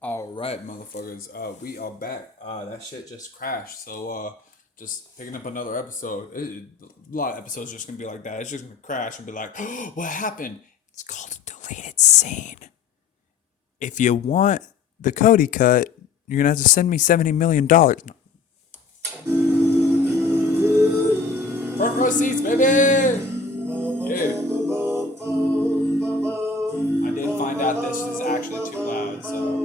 All right, motherfuckers. We are back. That shit just crashed. Just picking up another episode. A lot of episodes just gonna be like that. It's just gonna crash and be like, oh, what happened? It's called a deleted scene. If you want the Cody cut, you're gonna have to send me $70 million. Front row seats, baby. Yeah. I did find out this is actually too loud, so.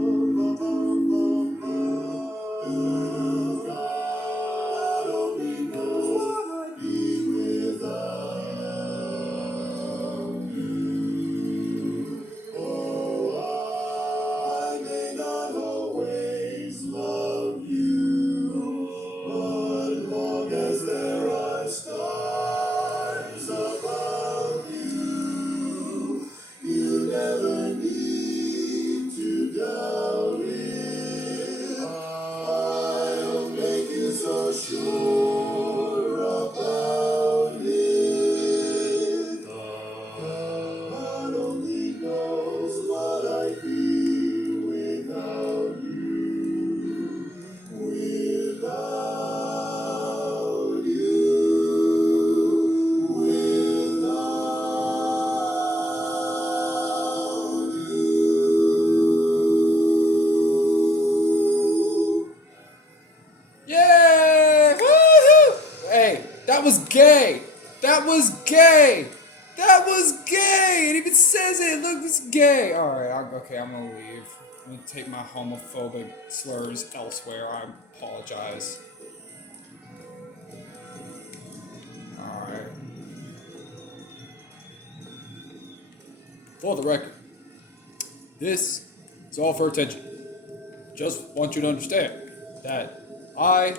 Yay! Woohoo! Hey, that was gay! That was gay! That was gay! It even says it! Look, it's gay! Alright, okay, I'm gonna leave. I'm gonna take my homophobic slurs elsewhere. I apologize. Alright. For the record, this is all for attention. Just want you to understand that I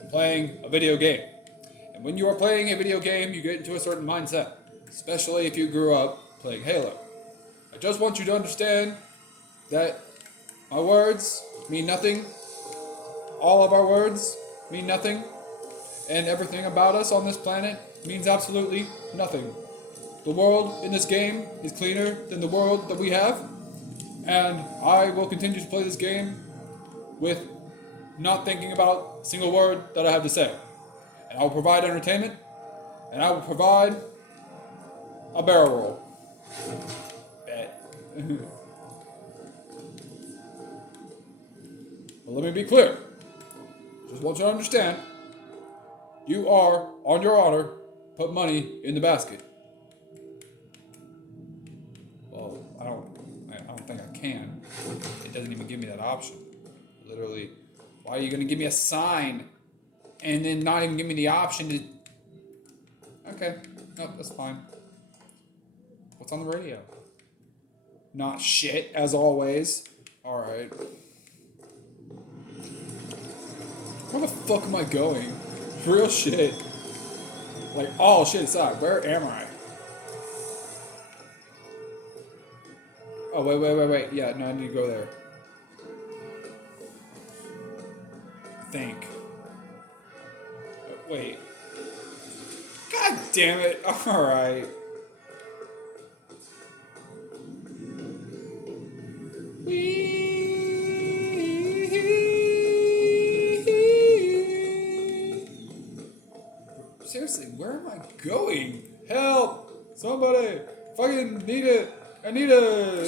am playing a video game. And when you are playing a video game, you get into a certain mindset, especially if you grew up playing Halo. I just want you to understand that my words mean nothing. All of our words mean nothing. And everything about us on this planet means absolutely nothing. The world in this game is cleaner than the world that we have. And I will continue to play this game with not thinking about a single word that I have to say. And I will provide entertainment, and I will provide a barrel roll. Bet. But let me be clear. Just want you to understand, you are, on your honor, put money in the basket. Well, I don't think I can. It doesn't even give me that option. Literally, why are you gonna give me a sign and then not even give me the option to? Okay, nope, that's fine. What's on the radio? Not shit, as always. Alright. Where the fuck am I going? Real shit. Like, oh shit, aside, where am I? Oh, wait. Yeah, no, I need to go there. I think. Wait. God damn it. Alright. Seriously, where am I going? Help! Somebody! Fucking need it! I need a, We're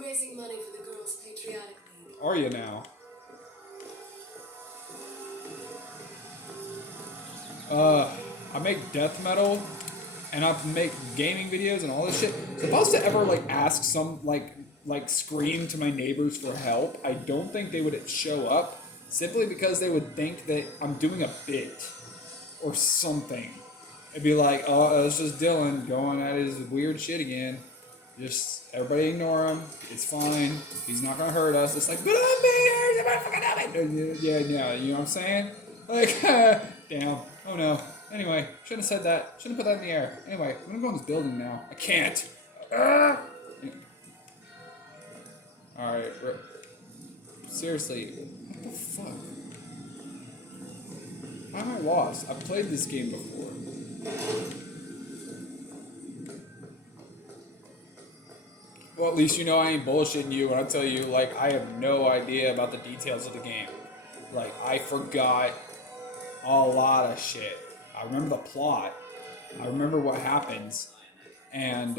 raising money for the Girls' Patriotic League. Are you now? I make death metal, and I make gaming videos and all this shit. So if I was to ever, like, ask some, like scream to my neighbors for help, I don't think they would show up, simply because they would think that I'm doing a bit. Or something. It'd be like, oh, it's just Dylan going at his weird shit again. Just everybody ignore him. It's fine. He's not gonna hurt us. It's like, but I'm here. Yeah, you know what I'm saying? Like, damn. Oh no. Anyway, shouldn't have said that. Shouldn't have put that in the air. Anyway, I'm gonna go in this building now. I can't. Alright. Seriously, what the fuck? Why am I lost? I've played this game before. Well, at least you know I ain't bullshitting you when I tell you, like, I have no idea about the details of the game. Like, I forgot a lot of shit. I remember the plot. I remember what happens. And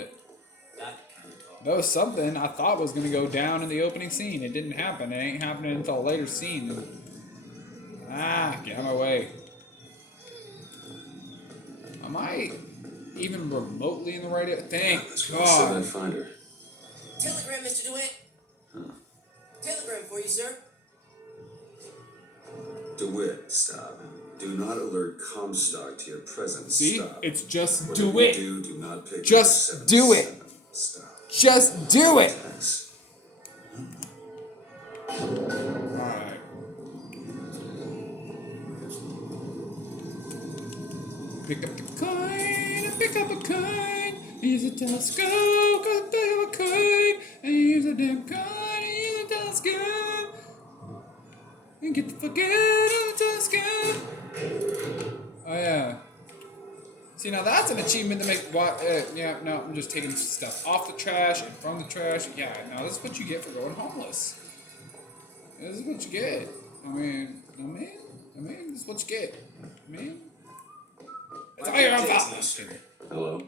that was something I thought was going to go down in the opening scene. It didn't happen. It ain't happening until a later scene. Get out of my way. Am I even remotely in the right... Thank God. I'd find her. Telegram, Mr. Dewitt. Telegram for you, sir. Dewitt, stop. Do not alert Comstock to your presence. See? Stop. It's just Whatever do it. you do not pick Just do it. Stop. Just do it. Thanks. Alright. Pick up the coin, pick up a coin, use a telescope, pick up a coin, and use a damn coin, and use a telescope, and get the fuck out of the telescope. Oh yeah. See, now that's an achievement to make. Yeah, no, I'm just taking stuff off the trash and from the trash. Yeah, no, this is what you get for going homeless. This is what you get. I mean, this is what you get. I mean. It's all your own fault. Hello?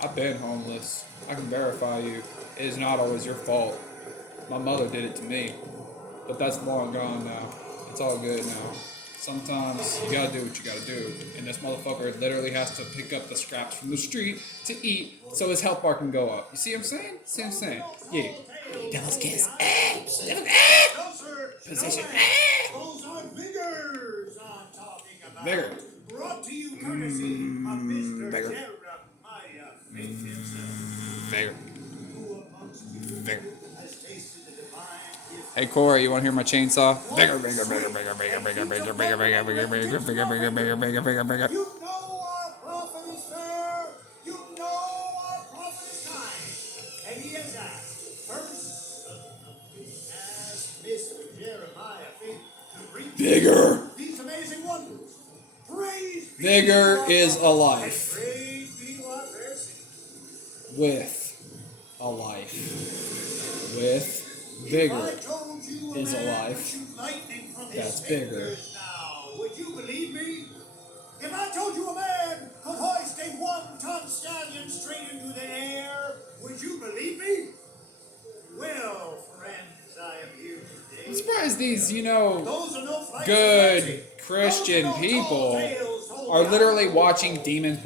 I've been homeless. I can verify you. It is not always your fault. My mother did it to me. But that's long gone now. It's all good now. Sometimes you gotta do what you gotta do. And this motherfucker literally has to pick up the scraps from the street to eat so his health bar can go up. You see what I'm saying? See what I'm saying? Yeah. Devil's kiss. Devil's position. Those are vigors I'm talking about. Vigor. Brought to you courtesy of Mr. Vigor. Jeremiah Fate himself. Vigor. Who amongst you Vigor. has tasted the divine gift? Hey Corey, you want to hear my chainsaw? Vigor, vigor, vigor, vigor, vigor, vigor, vigor, vigor, vigor, vigor, vigor, vigor, vigor, vigor, vigor, vigor, vigor. You know our prophet is fair. You know our prophet is kind. And he has asked, first, ask Mr. Jeremiah Fate to bring Vigor. these amazing wonders. Praise be Vigor to our is God, a life. and praise be to our fair city. With a life. With vigor is a life. That's bigger. Now, would you believe me? If I told you a man could hoist a 1-ton stallion straight into the air, would you believe me? Well, friends, I am here today. I'm surprised these, Those are no flights of good fancy. Christian Those are no people tall tales told are by literally old watching demons